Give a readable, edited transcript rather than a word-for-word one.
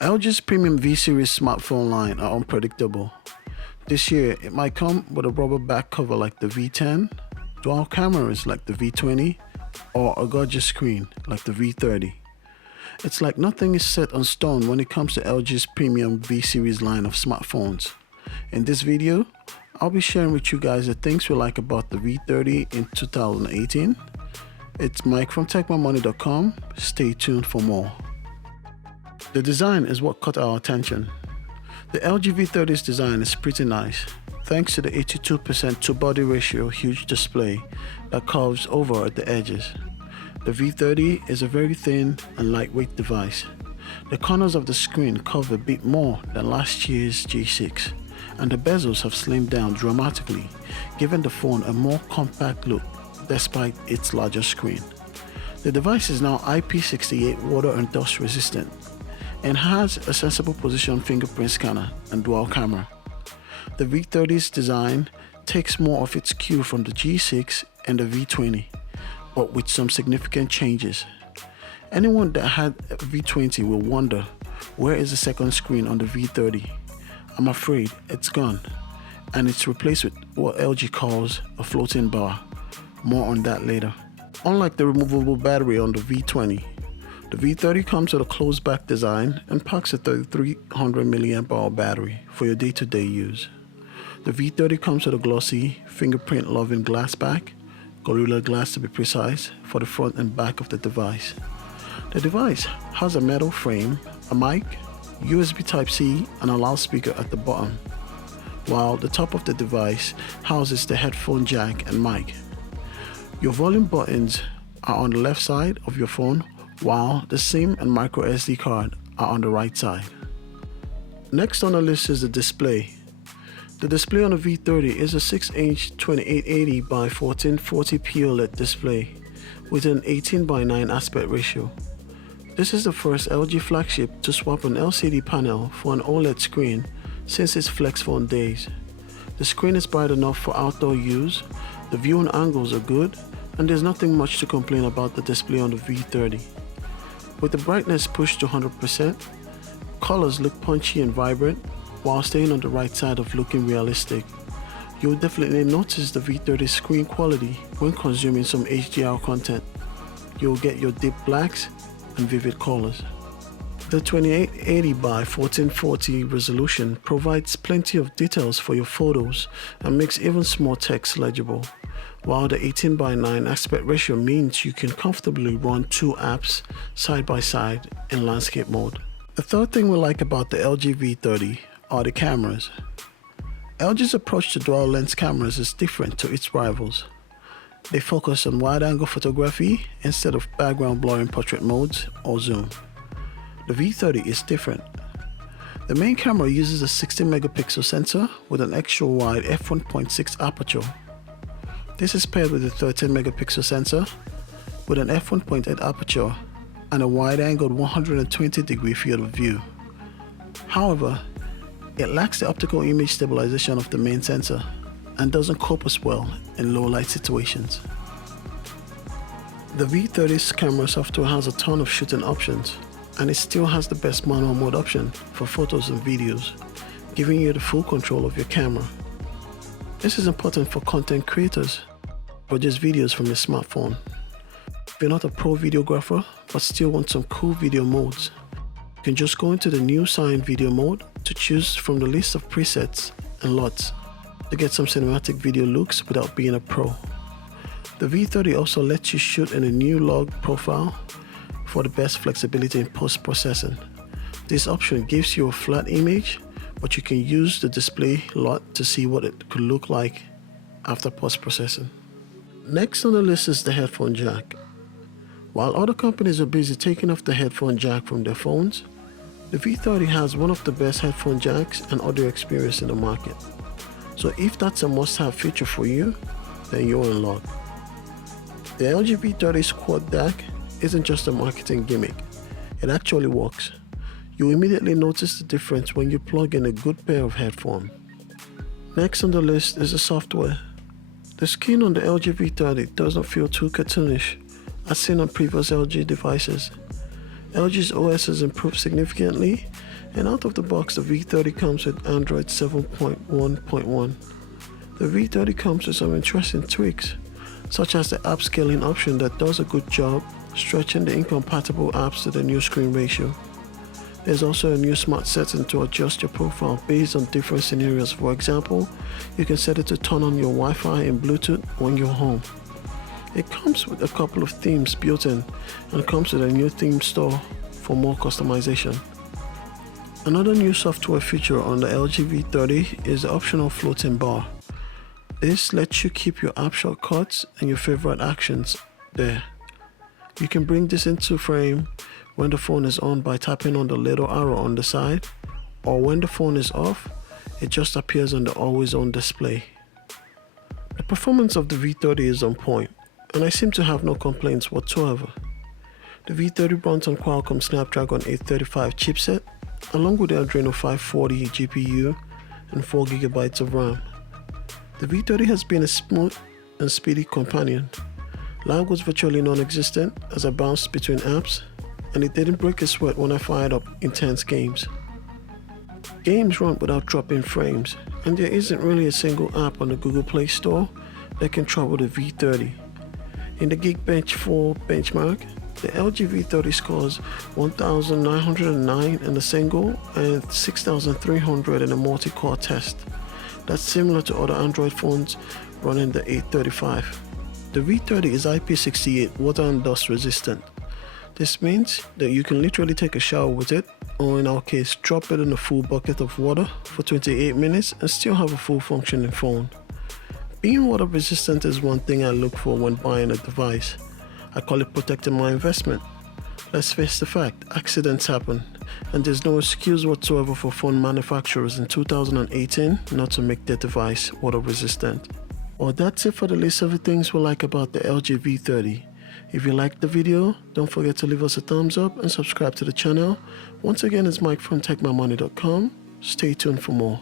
LG's premium V series smartphone line are unpredictable. This year, it might come with a rubber back cover like the V10, dual cameras like the V20, or a gorgeous screen like the V30. It's like nothing is set on stone when it comes to LG's premium V series line of smartphones. In this video, I'll be sharing with you guys the things we like about the V30 in 2018. It's Mike from TechMyMoney.com. Stay tuned for more. The design is what caught our attention. The LG V30's design is pretty nice, thanks to the 82% to-body ratio huge display that curves over at the edges. The V30 is a very thin and lightweight device. The corners of the screen curve a bit more than last year's G6, and the bezels have slimmed down dramatically, giving the phone a more compact look despite its larger screen. The device is now IP68 water and dust resistant and has a sensible position fingerprint scanner and dual camera. The V30's design takes more of its cue from the G6 and the V20, but with some significant changes. Anyone that had a V20 will wonder, where is the second screen on the V30? I'm afraid it's gone, and it's replaced with what LG calls a floating bar. More on that later. Unlike the removable battery on the V20, the V30 comes with a closed back design and packs a 3300 mAh battery for your day-to-day use. The V30 comes with a glossy, fingerprint-loving glass back, Gorilla Glass to be precise, for the front and back of the device. The device has a metal frame, a mic, USB Type-C, and a loudspeaker at the bottom, while the top of the device houses the headphone jack and mic. Your volume buttons are on the left side of your phone, while the SIM and micro SD card are on the right side. Next on the list is the display. The display on the V30 is a 6-inch 2880 by 1440p OLED display with an 18:9 aspect ratio. This is the first LG flagship to swap an LCD panel for an OLED screen since its Flex phone days. The screen is bright enough for outdoor use, the viewing angles are good, and there's nothing much to complain about the display on the V30. With the brightness pushed to 100%, colors look punchy and vibrant while staying on the right side of looking realistic. You'll definitely notice the V30's screen quality when consuming some HDR content. You'll get your deep blacks and vivid colors. The 2880 by 1440 resolution provides plenty of details for your photos and makes even small text legible, while the 18:9 aspect ratio means you can comfortably run two apps side by side in landscape mode. The third thing we like about the LG V30 are the cameras. LG's approach to dual lens cameras is different to its rivals. They focus on wide-angle photography instead of background blurring portrait modes or zoom. The V30 is different. The main camera uses a 60-megapixel sensor with an extra-wide f1.6 aperture. This is paired with a 13-megapixel sensor with an f1.8 aperture and a wide-angled 120-degree field of view. However, it lacks the optical image stabilization of the main sensor and doesn't cope as well in low-light situations. The V30's camera software has a ton of shooting options, and it still has the best manual mode option for photos and videos, giving you the full control of your camera. This is important for content creators or just videos from your smartphone. If you're not a pro videographer but still want some cool video modes, you can just go into the new sign video mode to choose from the list of presets and LUTs to get some cinematic video looks without being a pro. The V30 also lets you shoot in a new log profile for the best flexibility in post-processing. This option gives you a flat image, but you can use the display LUT to see what it could look like after post-processing. Next on the list is the headphone jack. While other companies are busy taking off the headphone jack from their phones, the V30 has one of the best headphone jacks and audio experience in the market. So if that's a must-have feature for you, then you're in luck. The LG V30's quad DAC isn't just a marketing gimmick, it actually works. You immediately notice the difference when you plug in a good pair of headphones. Next on the list is the software. The skin on the LG V30 doesn't feel too cartoonish as seen on previous LG devices. LG's OS has improved significantly, and out of the box the V30 comes with Android 7.1.1. The V30 comes with some interesting tweaks, such as the app scaling option that does a good job stretching the incompatible apps to the new screen ratio. There's also a new smart setting to adjust your profile based on different scenarios. For example, you can set it to turn on your Wi-Fi and Bluetooth when you're home. It comes with a couple of themes built in and comes with a new theme store for more customization. Another new software feature on the LG V30 is the optional floating bar. This lets you keep your app shortcuts and your favorite actions there. You can bring this into frame when the phone is on by tapping on the little arrow on the side, or when the phone is off, it just appears on the always on display. The performance of the V30 is on point, and I seem to have no complaints whatsoever. The V30 runs on Qualcomm Snapdragon 835 chipset, along with the Adreno 540 GPU and 4GB of RAM. The V30 has been a smooth and speedy companion. Lag was virtually non-existent as I bounced between apps, and it didn't break a sweat when I fired up intense games. Games run without dropping frames, and there isn't really a single app on the Google Play Store that can trouble the V30. In the Geekbench 4 benchmark, the LG V30 scores 1,909 in a single and 6,300 in a multi-core test. That's similar to other Android phones running the 835. The V30 is IP68 water and dust resistant. This means that you can literally take a shower with it, or in our case drop it in a full bucket of water for 28 minutes and still have a full functioning phone. Being water resistant is one thing I look for when buying a device. I call it protecting my investment. Let's face the fact, accidents happen, and there's no excuse whatsoever for phone manufacturers in 2018 not to make their device water resistant. Well, that's it for the list of the things we like about the LG V30. If you liked the video, don't forget to leave us a thumbs up and subscribe to the channel. Once again, it's Mike from TechMyMoney.com. Stay tuned for more.